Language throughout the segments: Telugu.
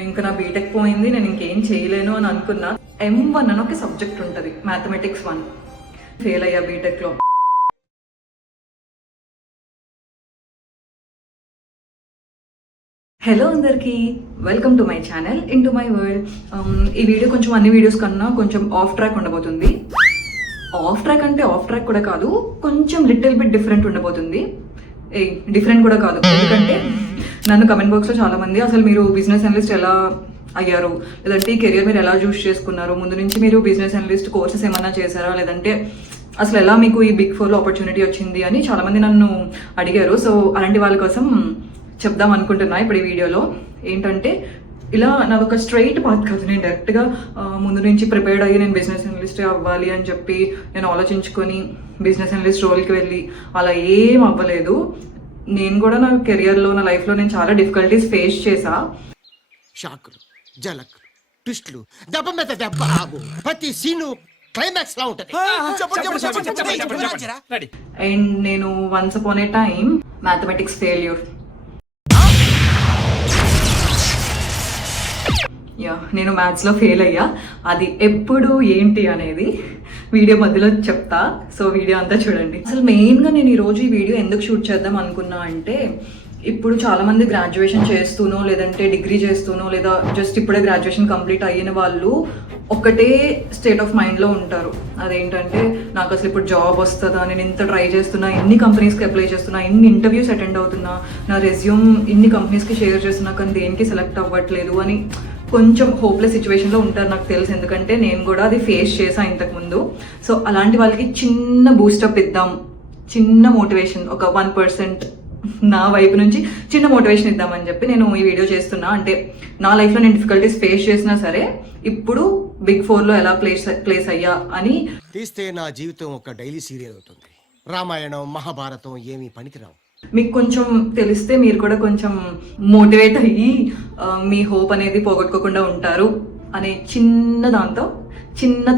ఇంకా నా బీటెక్ పోయింది, నేను ఇంకేం చేయలేను అని అనుకున్నా. M1 అని ఒక సబ్జెక్ట్ ఉంటుంది, మ్యాథమెటిక్స్ 1. ఫెయిల్ అయ్యా బీటెక్లో. హలో అందరికీ, welcome to my channel in to my world. ఈ వీడియో కొంచెం అన్ని వీడియోస్ కన్నా కొంచెం ఆఫ్ ట్రాక్ ఉండబోతుంది. ఆఫ్ ట్రాక్ అంటే ఆఫ్ ట్రాక్ కూడా కాదు, కొంచెం లిటిల్ బిట్ డిఫరెంట్ ఉండబోతుంది. డిఫరెంట్ కూడా కాదు, ఎందుకంటే నన్ను కమెంట్ బాక్స్లో చాలామంది అసలు మీరు బిజినెస్ అనలిస్ట్ ఎలా అయ్యారు, లేదంటే ఈ కెరియర్ మీరు ఎలా చూస్ చేసుకున్నారు, ముందు నుంచి మీరు బిజినెస్ అనలిస్ట్ కోర్సెస్ ఏమన్నా చేశారా, లేదంటే అసలు ఎలా మీకు ఈ బిగ్ ఫోర్లో ఆపర్చునిటీ వచ్చింది అని చాలామంది నన్ను అడిగారు. సో అలాంటి వాళ్ళ కోసం చెప్దాం అనుకుంటున్నా ఇప్పుడు ఈ వీడియోలో. ఏంటంటే ఇలా నాకు ఒక స్ట్రైట్ పాత్ కాదు, నేను డైరెక్ట్గా ముందు నుంచి ప్రిపేర్డ్ అయ్యి నేను బిజినెస్ అనలిస్ట్ అవ్వాలి అని చెప్పి నేను ఆలోచించుకొని బిజినెస్ అనలిస్ట్ రోల్కి వెళ్ళి అలా ఏం అవ్వలేదు. నేను కూడా నా కెరియర్లో, నా లైఫ్లో నేను చాలా డిఫికల్టీస్ ఫేస్ చేశా. షాకులు, జలకులు, ట్విస్టులు, దెబ్బ మీద దెబ్బ, ప్రతి సీను క్లైమాక్స్ లా ఉంటది. అండ్ నేను వన్స్ అపాన్ ఏ టైం మ్యాథమెటిక్స్ ఫెయిల్యూర్. నేను మ్యాథ్స్లో ఫెయిల్ అయ్యా. అది ఎప్పుడు ఏంటి అనేది వీడియో మధ్యలో చెప్తా, సో వీడియో అంతా చూడండి. అసలు మెయిన్గా నేను ఈరోజు ఈ వీడియో ఎందుకు షూట్ చేద్దాం అనుకున్నా అంటే, ఇప్పుడు చాలామంది గ్రాడ్యుయేషన్ చేస్తూనో, లేదంటే డిగ్రీ చేస్తూనో, లేదా జస్ట్ ఇప్పుడే గ్రాడ్యుయేషన్ కంప్లీట్ అయిన వాళ్ళు ఒకటే స్టేట్ ఆఫ్ మైండ్లో ఉంటారు. అదేంటంటే నాకు అసలు ఇప్పుడు జాబ్ వస్తుందా, నేను ఇంత ట్రై చేస్తున్నా, ఇన్ని కంపెనీస్కి అప్లై చేస్తున్నా, ఇన్ని ఇంటర్వ్యూస్ అటెండ్ అవుతున్నా, నా రెజ్యూమ్ ఇన్ని కంపెనీస్కి షేర్ చేస్తున్నా, కానీ దేనికి సెలెక్ట్ అవ్వట్లేదు అని కొంచెం హోప్లెస్ సిచ్యువేషన్లో ఉంటారు, నాకు తెలుసు. ఎందుకంటే నేను కూడా అది ఫేస్ చేశాను ఇంతకుముందు. సో అలాంటి వాళ్ళకి చిన్న బూస్టప్ ఇద్దాం, చిన్న మోటివేషన్, ఒక 1% నా వైపు నుంచి చిన్న మోటివేషన్ ఇద్దామని చెప్పి నేను ఈ వీడియో చేస్తున్నా. అంటే నా లైఫ్లో నేను డిఫికల్టీస్ ఫేస్ చేసినా సరే ఇప్పుడు బిగ్ ఫోర్లో ఎలా ప్లేస్ అయ్యా అని తీస్తే నా జీవితం ఒక డైలీ సీరియల్ అవుతుంది. రామాయణం, మహాభారతం ఏమీ పనికిరావు. మీకు కొంచెం తెలిస్తే మీరు కూడా కొంచెం మోటివేట్ అయ్యి మీ హోప్ అనేది పోగొట్టుకోకుండా ఉంటారు అనే చిన్న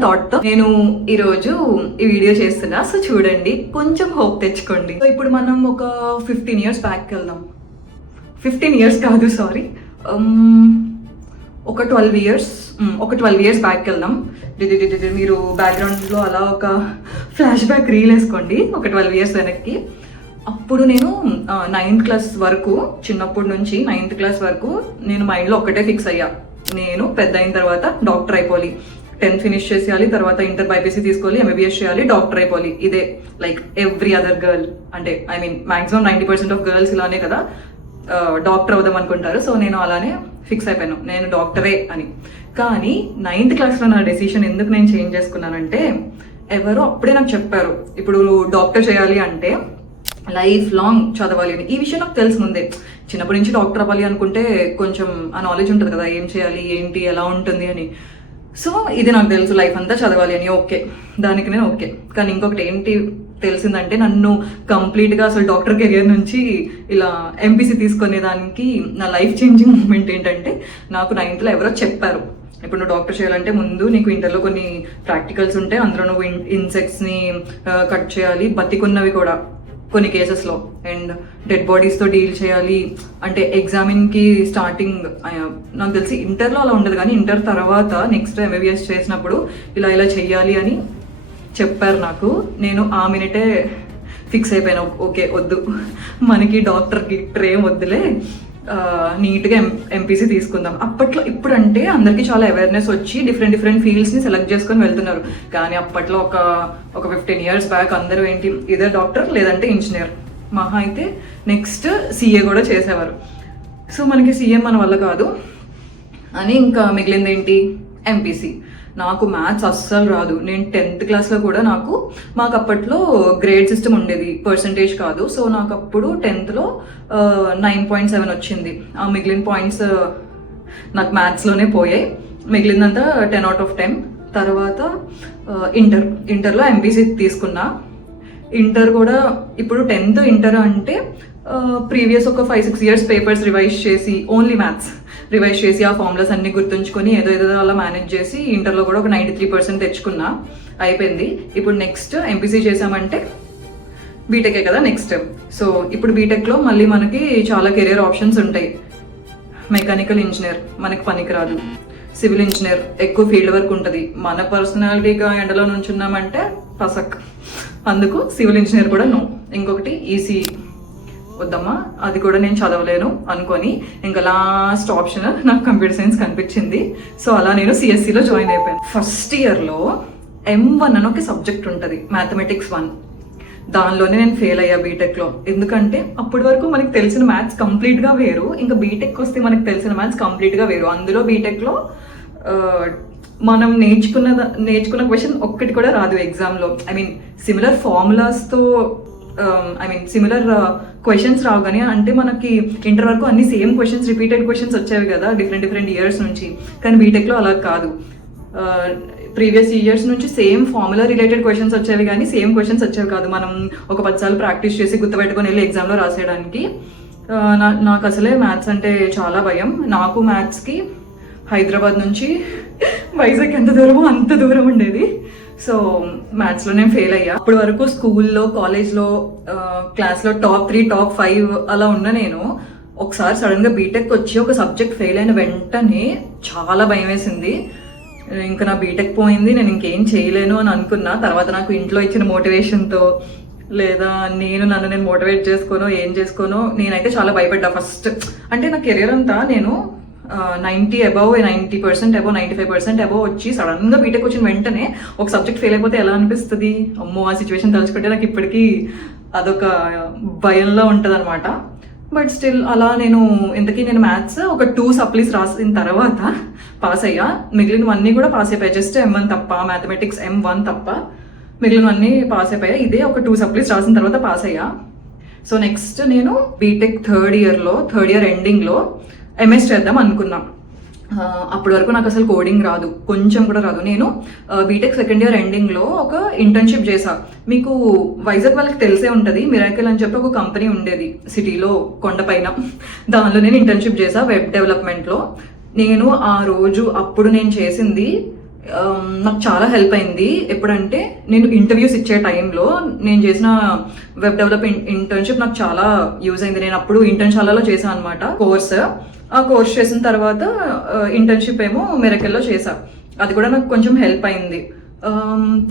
థాట్తో నేను ఈరోజు ఈ వీడియో చేస్తున్నా. సో చూడండి, కొంచెం హోప్ తెచ్చుకోండి. సో ఇప్పుడు మనం ఒక 15 years బ్యాక్ వెళ్దాం. 15 years కాదు, సారీ, ఒక 12 years బ్యాక్ వెళ్దాం. మీరు బ్యాక్గ్రౌండ్లో అలా ఒక ఫ్లాష్ బ్యాక్ రీల్ వేసుకోండి ఒక 12 years వెనక్కి. అప్పుడు నేను 9th క్లాస్ వరకు, చిన్నప్పటి నుంచి 9th క్లాస్ వరకు నేను మైండ్లో ఒక్కటే ఫిక్స్ అయ్యా, నేను పెద్ద అయిన తర్వాత డాక్టర్ అయిపోవాలి, 10th ఫినిష్ చేసేయాలి, తర్వాత ఇంటర్ బైపీసీ తీసుకోవాలి, MBBS చేయాలి, డాక్టర్ అయిపోవాలి. ఇదే లైక్ ఎవ్రీ అదర్ గర్ల్, అంటే I mean maximum 90% of girls ఇలానే కదా డాక్టర్ అవుదాం అనుకుంటారు. సో నేను అలానే ఫిక్స్ అయిపోయాను, నేను డాక్టరే అని. కానీ 9th క్లాస్లో నా డెసిషన్ ఎందుకు నేను చేంజ్ చేసుకున్నానంటే, ఎవరో అప్పుడే నాకు చెప్పారు, ఇప్పుడు డాక్టర్ చేయాలి అంటే లైఫ్ లాంగ్ చదవాలి అని. ఈ విషయం నాకు తెలుసు ముందే, చిన్నప్పటి నుంచి డాక్టర్ అవ్వాలి అనుకుంటే కొంచెం ఆ నాలెడ్జ్ ఉంటుంది కదా, ఏం చేయాలి, ఏంటి, ఎలా ఉంటుంది అని. సో ఇది నాకు తెలుసు, లైఫ్ అంతా చదవాలి అని. ఓకే, దానికి నేను ఓకే. కానీ ఇంకొకటి ఏంటి తెలిసిందంటే, నన్ను కంప్లీట్గా అసలు డాక్టర్ కెరియర్ నుంచి ఇలా ఎంపీసీ తీసుకునేదానికి నా లైఫ్ చేంజింగ్ మూమెంట్ ఏంటంటే, నాకు 9th ఎవరో చెప్పారు, ఇప్పుడు నువ్వు డాక్టర్ చేయాలంటే ముందు నీకు ఇంటర్లో కొన్ని ప్రాక్టికల్స్ ఉంటాయి, అందులో నువ్వు ఇన్సెక్ట్స్ని కట్ చేయాలి, బతికున్నవి కూడా కొన్ని కేసెస్లో, అండ్ డెడ్ బాడీస్తో డీల్ చేయాలి. అంటే ఎగ్జామిన్కి స్టార్టింగ్ నాకు తెలిసి ఇంటర్లో అలా ఉండదు, కానీ ఇంటర్ తర్వాత నెక్స్ట్ MBBS చేసినప్పుడు ఇలా చెయ్యాలి అని చెప్పారు నాకు. నేను ఆ మినిటే ఫిక్స్ అయిపోయాను, ఓకే వద్దు, మనకి డాక్టర్కి ట్రేమ్ వద్దులే, నీట్గా ఎంపీసీ తీసుకుందాం. అప్పట్లో ఇప్పుడంటే అందరికీ చాలా అవేర్నెస్ వచ్చి డిఫరెంట్ ఫీల్డ్స్ని సెలెక్ట్ చేసుకొని వెళ్తున్నారు. కానీ అప్పట్లో ఒక 15 years బ్యాక్ అందరూ ఏంటి, ఇదే డాక్టర్ లేదంటే ఇంజనీర్, మహా అయితే నెక్స్ట్ CA కూడా చేసేవారు. సో మనకి CA మన వల్ల కాదు అని ఇంకా మిగిలింది ఏంటి, ఎంపీసీ. నాకు మ్యాథ్స్ అస్సలు రాదు. నేను 10th క్లాస్లో కూడా మాకు అప్పట్లో గ్రేడ్ సిస్టమ్ ఉండేది, పర్సంటేజ్ కాదు. సో నాకు అప్పుడు 10thలో 9.7 వచ్చింది. ఆ మిగిలిన పాయింట్స్ నాకు మ్యాథ్స్లోనే పోయాయి, మిగిలిందంతా 10 out of 10. తర్వాత ఇంటర్లో ఎంపీసీ తీసుకున్నా. ఇంటర్ కూడా ఇప్పుడు 10th ఇంటర్ అంటే ప్రీవియస్ ఒక 5-6 years పేపర్స్ రివైజ్ చేసి, ఓన్లీ మ్యాథ్స్ రివైజ్ చేసి ఆ ఫార్ములాస్ అన్ని గుర్తుంచుకొని ఏదో అలా మేనేజ్ చేసి ఇంటర్లో కూడా ఒక 93% తెచ్చుకున్నా, అయిపోయింది. ఇప్పుడు నెక్స్ట్ ఎంపీసీ చేసామంటే బీటెకే కదా నెక్స్ట్. సో ఇప్పుడు బీటెక్లో మళ్ళీ మనకి చాలా కెరియర్ ఆప్షన్స్ ఉంటాయి. మెకానికల్ ఇంజనీర్ మనకి పనికిరాదు, సివిల్ ఇంజనీర్ ఎక్కువ ఫీల్డ్ వర్క్ ఉంటుంది, మన పర్సనాలిటీగా ఎండలో నుంచున్నామంటే పసక్, అందుకు సివిల్ ఇంజనీర్ కూడా నో. ఇంకొకటి ఈసీ వద్దమ్మా, అది కూడా నేను చదవలేను అనుకొని ఇంకా లాస్ట్ ఆప్షన్ నాకు కంప్యూటర్ సైన్స్ కనిపించింది. సో అలా నేను సిఎస్సిలో జాయిన్ అయిపోయాను. ఫస్ట్ ఇయర్లో M1 అని ఒక సబ్జెక్ట్ ఉంటుంది, మ్యాథమెటిక్స్ 1. దానిలోనే నేను ఫెయిల్ అయ్యా బీటెక్లో. ఎందుకంటే అప్పటి వరకు మనకి తెలిసిన మ్యాథ్స్ కంప్లీట్గా వేరు, ఇంకా బీటెక్ వస్తే మనకి తెలిసిన మ్యాథ్స్ కంప్లీట్గా వేరు. అందులో బీటెక్లో మనం నేర్చుకున్న క్వశ్చన్ ఒక్కటి కూడా రాదు ఎగ్జామ్లో. సిమిలర్ ఫార్ములాస్తో సిమిలర్ క్వశ్చన్స్ రావు, కానీ అంటే మనకి ఇంటర్ వరకు అన్ని సేమ్ క్వశ్చన్స్, రిపీటెడ్ క్వశ్చన్స్ వచ్చేవి కదా డిఫరెంట్ ఇయర్స్ నుంచి. కానీ బీటెక్లో అలా కాదు, ప్రీవియస్ ఇయర్స్ నుంచి సేమ్ ఫార్ములా రిలేటెడ్ క్వశ్చన్స్ వచ్చేవి కానీ సేమ్ క్వశ్చన్స్ వచ్చేవి కాదు. మనం ఒక 10 సార్లు ప్రాక్టీస్ చేసి గుర్తుపెట్టుకొని వెళ్ళి ఎగ్జామ్లో రాసేయడానికి. నాకు అసలే మ్యాథ్స్ అంటే చాలా భయం. నాకు మ్యాథ్స్కి హైదరాబాద్ నుంచి వైజాగ్ ఎంత దూరమో అంత దూరం ఉండేది. సో మ్యాథ్స్లో నేను ఫెయిల్ అయ్యా. అప్పటి వరకు స్కూల్లో, కాలేజ్లో, క్లాస్లో టాప్ 3, టాప్ 5 అలా ఉన్న నేను ఒకసారి సడన్గా బీటెక్ వచ్చి ఒక సబ్జెక్ట్ ఫెయిల్ అయిన వెంటనే చాలా భయం వేసింది. ఇంకా నా బీటెక్ పోయింది, నేను ఇంకేం చేయలేను అని అనుకున్నా. తర్వాత నాకు ఇంట్లో ఇచ్చిన మోటివేషన్తో, లేదా నన్ను మోటివేట్ చేసుకోనో ఏం చేసుకోనో, నేనైతే చాలా భయపడ్డా ఫస్ట్. అంటే నా కెరీర్ అంతా నేను 90% అబవ్, 95% అబవ్ వచ్చి సడన్గా బీటెక్ వచ్చిన వెంటనే ఒక సబ్జెక్ట్ ఫెయిల్ అయిపోతే ఎలా అనిపిస్తుంది? అమ్మో, ఆ సిచ్యువేషన్ తలుచుకుంటే నాకు ఇప్పటికీ అదొక భయంలో ఉంటుంది అనమాట. బట్ స్టిల్ అలా నేను మ్యాథ్స్ ఒక 2 సప్లీస్ రాసిన తర్వాత పాస్ అయ్యా. మిగిలినవన్నీ కూడా పాస్ అయిపోయాయి, జస్ట్ M1 తప్ప, మ్యాథమెటిక్స్ M1 తప్ప మిగిలినవన్నీ పాస్ అయిపోయాయి. ఇదే ఒక 2 సప్లీస్ రాసిన తర్వాత పాస్ అయ్యా. సో నెక్స్ట్ నేను బీటెక్ థర్డ్ ఇయర్ ఎండింగ్లో ఎంఎస్ చేద్దాం అనుకున్నాం. అప్పటి వరకు నాకు అసలు కోడింగ్ రాదు, కొంచెం కూడా రాదు. నేను బీటెక్ సెకండ్ ఇయర్ ఎండింగ్లో ఒక ఇంటర్న్షిప్ చేశా. మీకు వైజాగ్ వాళ్ళకి తెలిసే ఉంటుంది, మిరాకిల్ అని చెప్పి ఒక కంపెనీ ఉండేది సిటీలో కొండపైన. దానిలో నేను ఇంటర్న్షిప్ చేశా వెబ్ డెవలప్మెంట్లో. నేను ఆ రోజు అప్పుడు నేను చేసింది నాకు చాలా హెల్ప్ అయింది. ఎప్పుడంటే నేను ఇంటర్వ్యూస్ ఇచ్చే టైంలో నేను చేసిన వెబ్ డెవలప్మెంట్ ఇంటర్న్షిప్ నాకు చాలా యూజ్ అయింది. నేను అప్పుడు ఇంటర్న్షాలలో చేశాను అనమాట ఆ కోర్స్ చేసిన తర్వాత ఇంటర్న్షిప్ ఏమో మిరాకిల్లో చేశా. అది కూడా నాకు కొంచెం హెల్ప్ అయింది.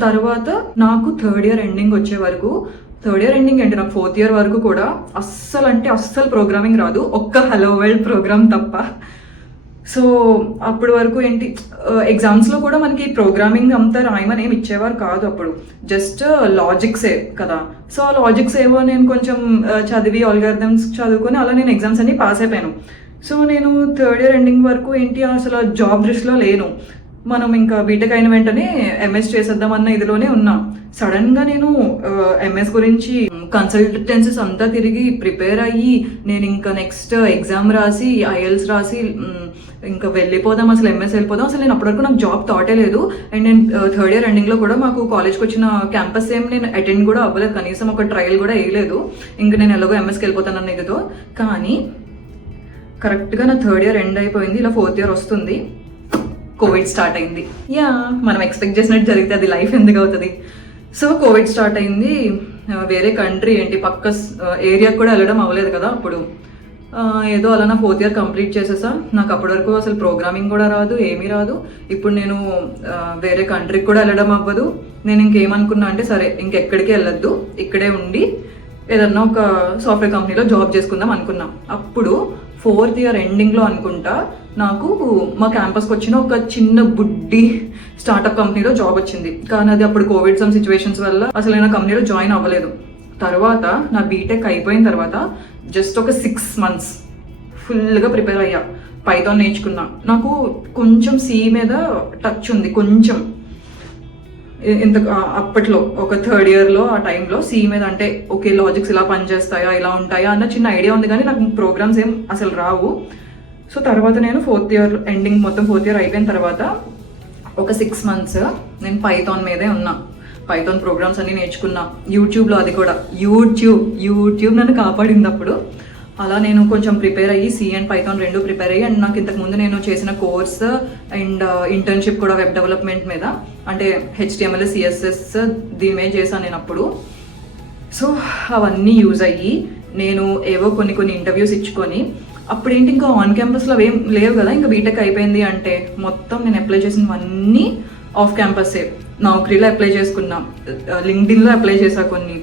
తర్వాత నాకు థర్డ్ ఇయర్ ఎండింగ్ వచ్చే వరకు, నాకు 4th ఇయర్ వరకు కూడా అస్సలు ప్రోగ్రామింగ్ రాదు, ఒక్క హలో వరల్డ్ ప్రోగ్రామ్ తప్ప. సో అప్పటి వరకు ఎగ్జామ్స్లో కూడా మనకి ప్రోగ్రామింగ్ అంతా రాయమని ఏమి ఇచ్చేవారు కాదు. అప్పుడు జస్ట్ లాజిక్సే కదా. సో ఆ లాజిక్స్ ఏవో నేను కొంచెం చదివి ఆల్గారిథమ్స్ చదువుకొని అలా నేను ఎగ్జామ్స్ అన్ని పాస్ అయిపోయాను. సో నేను థర్డ్ ఇయర్ ఎండింగ్ వరకు అసలు జాబ్ దృష్టిలో లేను. మనం ఇంకా బీటెక్ అయిన వెంటనే ఎంఎస్ చేసేద్దామన్న ఇదిలోనే ఉన్నా. సడన్గా నేను ఎంఎస్ గురించి కన్సల్టెన్సీస్ అంతా తిరిగి ప్రిపేర్ అయ్యి నేను ఇంకా నెక్స్ట్ ఎగ్జామ్ రాసి IELTS రాసి ఇంకా వెళ్ళిపోదాం, అసలు ఎంఎస్ వెళ్ళిపోదాం. అసలు నేను అప్పటివరకు నాకు జాబ్ థాటే లేదు. అండ్ నేను థర్డ్ ఇయర్ ఎండింగ్లో కూడా మాకు కాలేజ్కి వచ్చిన క్యాంపస్ నేను అటెండ్ కూడా అవ్వలేదు, కనీసం ఒక ట్రయల్ కూడా వేయలేదు. ఇంకా నేను ఎలాగో ఎంఎస్కి వెళ్ళిపోతానన్న ఇదితో. కానీ కరెక్ట్గా నా థర్డ్ ఇయర్ ఎండ్ అయిపోయింది, ఇలా 4th ఇయర్ వస్తుంది, కోవిడ్ స్టార్ట్ అయింది. మనం ఎక్స్పెక్ట్ చేసినట్టు జరిగితే అది లైఫ్ ఎందుకు అవుతుంది. సో కోవిడ్ స్టార్ట్ అయింది. వేరే కంట్రీ పక్క ఏరియాకి కూడా వెళ్ళడం అవ్వలేదు కదా అప్పుడు. ఏదో అలా నా 4th ఇయర్ కంప్లీట్ చేసేసా. నాకు అప్పటి వరకు అసలు ప్రోగ్రామింగ్ కూడా రాదు, ఏమీ రాదు. ఇప్పుడు నేను వేరే కంట్రీకి కూడా వెళ్ళడం అవ్వదు. నేను ఇంకేమనుకున్నా అంటే సరే ఇంకెక్కడికి వెళ్ళొద్దు, ఇక్కడే ఉండి ఏదన్నా ఒక సాఫ్ట్వేర్ కంపెనీలో జాబ్ చేసుకుందాం అనుకున్నాం. అప్పుడు 4th ఇయర్ ఎండింగ్లో అనుకుంటా నాకు మా క్యాంపస్కి వచ్చిన ఒక చిన్న బుడ్డి స్టార్టప్ కంపెనీలో జాబ్ వచ్చింది. కానీ అది అప్పుడు కోవిడ్ సిచ్యువేషన్స్ వల్ల అసలు నేను ఆ కంపెనీలో జాయిన్ అవ్వలేదు. తర్వాత నా బీటెక్ అయిపోయిన తర్వాత జస్ట్ ఒక 6 months ఫుల్గా ప్రిపేర్ అయ్యా. పైథాన్ నేర్చుకున్నా. నాకు కొంచెం C మీద టచ్ ఉంది, కొంచెం అప్పట్లో ఒక థర్డ్ ఇయర్లో ఆ టైంలో C మీద అంటే ఓకే లాజిక్స్ ఇలా పనిచేస్తాయా, ఇలా ఉంటాయా అన్న చిన్న ఐడియా ఉంది, కానీ నాకు ప్రోగ్రామ్స్ ఏం అసలు రావు. సో తర్వాత నేను 4th ఇయర్ ఎండింగ్, మొత్తం 4th ఇయర్ అయిపోయిన తర్వాత ఒక 6 months నేను పైథాన్ మీదే ఉన్నా. పైథాన్ ప్రోగ్రామ్స్ అన్ని నేర్చుకున్నా యూట్యూబ్లో. అది కూడా యూట్యూబ్ నన్ను కాపాడింది అప్పుడు. అలా నేను కొంచెం ప్రిపేర్ అయ్యి C అండ్ పైథాన్ 2 ప్రిపేర్ అయ్యి, అండ్ నాకు ఇంతకుముందు నేను చేసిన కోర్స్ అండ్ ఇంటర్న్షిప్ కూడా వెబ్ డెవలప్మెంట్ మీద, అంటే HTML CSS దీని మీద చేశాను నేను అప్పుడు. సో అవన్నీ యూజ్ అయ్యి నేను ఏవో కొన్ని ఇంటర్వ్యూస్ ఇచ్చుకొని అప్పుడు ఏంటి ఇంకా ఆన్ క్యాంపస్లో ఏం లేవు కదా, ఇంకా బీటెక్ అయిపోయింది అంటే మొత్తం నేను అప్లై చేసినవన్నీ ఆఫ్ క్యాంపసే. నౌకరీలో అప్లై చేసుకున్నా, లింక్డ్ఇన్లో అప్లై చేసా, కొన్ని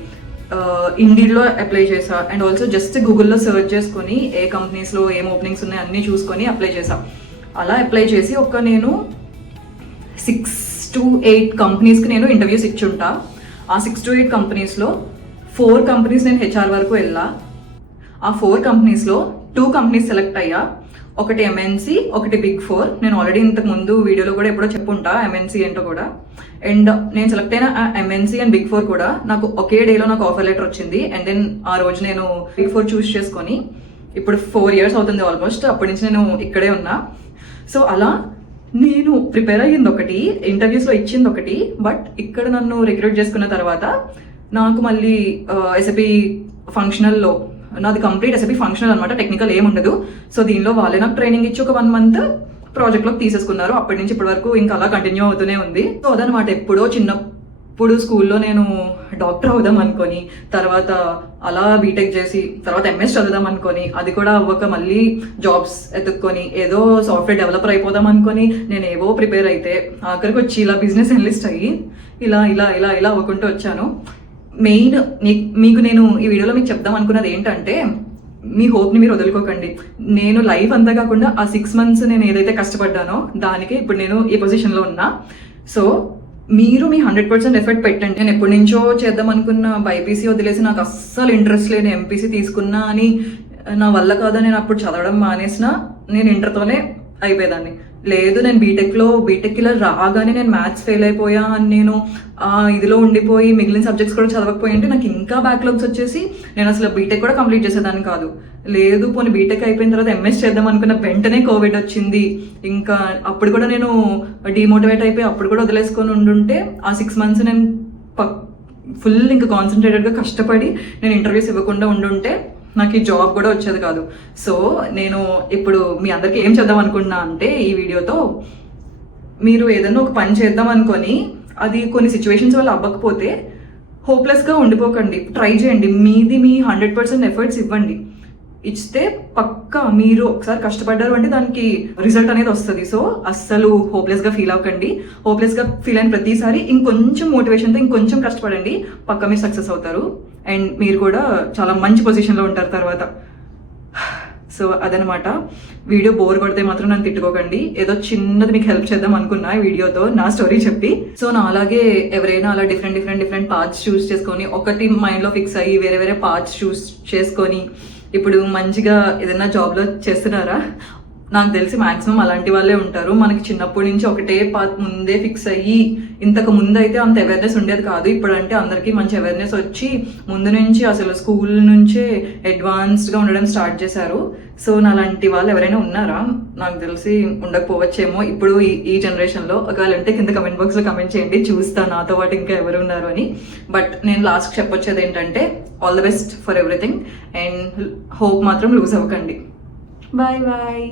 ఇండీడ్లో అప్లై చేసా, అండ్ ఆల్సో జస్ట్ గూగుల్లో సెర్చ్ చేసుకొని ఏ కంపెనీస్లో ఏం ఓపెనింగ్స్ ఉన్నాయి అన్నీ చూసుకొని అప్లై చేసా. అలా అప్లై చేసి నేను 6 to 8 కంపెనీస్కి నేను ఇంటర్వ్యూస్ ఇచ్చుంటా. ఆ 6 to 8 కంపెనీస్లో 4 కంపెనీస్ నేను హెచ్ఆర్ వరకు వెళ్ళా. ఆ 4 కంపెనీస్లో 2 కంపెనీస్ సెలెక్ట్ అయ్యా. ఒకటి ఎంఎన్సీ, ఒకటి బిగ్ 4. నేను ఆల్రెడీ ఇంతకు ముందు వీడియోలో కూడా ఎప్పుడో చెప్పుంటా ఎంఎన్సీ ఏంటో కూడా. అండ్ నేను సెలెక్ట్ అయిన ఎంఎన్సీ అండ్ బిగ్ 4 కూడా నాకు ఒకే డేలో నాకు ఆఫర్ లెటర్ వచ్చింది. అండ్ దెన్ ఆ రోజు నేను బిగ్ 4 చూస్ చేసుకొని ఇప్పుడు 4 years అవుతుంది ఆల్మోస్ట్. అప్పటి నుంచి నేను ఇక్కడే ఉన్నా. సో అలా నేను ప్రిపేర్ అయ్యింది ఒకటి, ఇంటర్వ్యూస్లో ఇచ్చింది ఒకటి, బట్ ఇక్కడ నన్ను రిక్రూట్ చేసుకున్న తర్వాత నాకు మళ్ళీ ఎస్ఏపీ ఫంక్షనల్లో, నాది కంప్లీట్ ఎస్ఏపీ ఫంక్షనల్ అనమాట, టెక్నికల్ ఏముండదు. సో దీనిలో వాళ్ళే నాకు ట్రైనింగ్ ఇచ్చి ఒక 1 month ప్రాజెక్ట్లోకి తీసేసుకున్నారు. అప్పటి నుంచి ఇప్పటి వరకు ఇంకా అలా కంటిన్యూ అవుతూనే ఉంది. సో అదనమాట, ఎప్పుడో చిన్నప్పుడు స్కూల్లో నేను డాక్టర్ అవుదాం అనుకొని, తర్వాత అలా బీటెక్ చేసి తర్వాత ఎంఎస్ చదువుదాం అనుకొని, అది కూడా అవ్వక మళ్ళీ జాబ్స్ ఎత్తుక్కొని ఏదో సాఫ్ట్వేర్ డెవలపర్ అయిపోదాం అనుకొని నేను ఏవో ప్రిపేర్ అయితే ఆఖరికి వచ్చి ఇలా బిజినెస్ అనలిస్ట్ అయ్యి ఇలా ఇలా ఇలా ఇలా అవ్వకుంటూ వచ్చాను. మెయిన్ మీకు నేను ఈ వీడియోలో మీకు చెప్దాం అనుకున్నది ఏంటంటే, మీ హోప్ని మీరు వదులుకోకండి. నేను లైఫ్ అంతా కాకుండా ఆ 6 months నేను ఏదైతే కష్టపడ్డానో దానికి ఇప్పుడు నేను ఈ పొజిషన్లో ఉన్నా. సో మీరు మీ 100% ఎఫర్ట్ పెట్టండి. నేను ఎప్పటి నుంచో చేద్దాం అనుకున్న బైపీసీ వదిలేసి నాకు అస్సలు ఇంట్రెస్ట్ లేని ఎంపీసీ తీసుకున్నా అని, నా వల్ల కాదని నేను అప్పుడు చదవడం మానేసిన, నేను ఇంటర్తోనే అయిపోయేదాన్ని. లేదు నేను బీటెక్ ఇలా రాగానే నేను మ్యాథ్స్ ఫెయిల్ అయిపోయా అని నేను ఇదిలో ఉండిపోయి మిగిలిన సబ్జెక్ట్స్ కూడా చదవకపోయి అంటే నాకు ఇంకా బ్యాక్లాగ్స్ వచ్చేసి నేను అసలు బీటెక్ కూడా కంప్లీట్ చేసేదాన్ని కాదు. లేదు పోనీ బీటెక్ అయిపోయిన తర్వాత ఎంఎస్ చేద్దాం అనుకున్న వెంటనే కోవిడ్ వచ్చింది. ఇంకా అప్పుడు కూడా నేను డిమోటివేట్ అయిపోయి అప్పుడు కూడా వదిలేసుకొని ఉండుంటే ఆ 6 months నేను ఫుల్ ఇంకా కాన్సన్ట్రేటెడ్గా కష్టపడి నేను ఇంటర్వ్యూస్ ఇవ్వకుండా ఉండుంటే నాకు ఈ జాబ్ కూడా వచ్చేది కాదు. సో నేను ఇప్పుడు మీ అందరికీ ఏం చేద్దాం అనుకున్నా అంటే, ఈ వీడియోతో మీరు ఏదైనా ఒక పని చేద్దాం అనుకొని అది కొన్ని సిచ్యువేషన్స్ వల్ల అవ్వకపోతే హోప్లెస్గా ఉండిపోకండి, ట్రై చేయండి. మీ 100% ఎఫర్ట్స్ ఇవ్వండి. ఇస్తే పక్కా మీరు ఒకసారి కష్టపడ్డారు అంటే దానికి రిజల్ట్ అనేది వస్తుంది. సో అస్సలు హోప్లెస్గా ఫీల్ అవ్వకండి. హోప్లెస్గా ఫీల్ అయిన ప్రతిసారి ఇంకొంచెం మోటివేషన్తో ఇంకొంచెం కష్టపడండి, పక్కా మీరు సక్సెస్ అవుతారు. అండ్ మీరు కూడా చాలా మంచి పొజిషన్లో ఉంటారు తర్వాత. సో అదనమాట, వీడియో బోర్ కొడితే మాత్రం నన్ను తిట్టుకోకండి. ఏదో చిన్నది మీకు హెల్ప్ చేద్దాం అనుకున్నా ఈ వీడియోతో, నా స్టోరీ చెప్పి. సో నా అలాగే ఎవరైనా అలా డిఫరెంట్ పార్ట్స్ చూస్ చేసుకొని, ఒకటి మైండ్లో ఫిక్స్ అయ్యి వేరే వేరే పార్ట్స్ చూస్ చేసుకొని ఇప్పుడు మంచిగా ఏదైనా జాబ్లో చేస్తున్నారా? నాకు తెలిసి మ్యాక్సిమం అలాంటి వాళ్ళే ఉంటారు. మనకి చిన్నప్పటి నుంచి ఒకటే పాత్ ముందే ఫిక్స్ అయ్యి, ఇంతకు ముందు అయితే అంత అవేర్నెస్ ఉండేది కాదు. ఇప్పుడంటే అందరికీ మంచి అవేర్నెస్ వచ్చి ముందు నుంచి అసలు స్కూల్ నుంచే అడ్వాన్స్డ్గా ఉండడం స్టార్ట్ చేశారు. సో నాలాంటి వాళ్ళు ఎవరైనా ఉన్నారా? నాకు తెలిసి ఉండకపోవచ్చేమో ఇప్పుడు ఈ జనరేషన్లో. ఒకవేళ అంటే కింద కమెంట్ బాక్స్లో కమెంట్ చేయండి, చూస్తా నాతో పాటు ఇంకా ఎవరు ఉన్నారు అని. బట్ నేను లాస్ట్కి చెప్పొచ్చేది ఏంటంటే, all the best for everything and hope మాత్రం లూజ్ అవ్వకండి. Bye bye.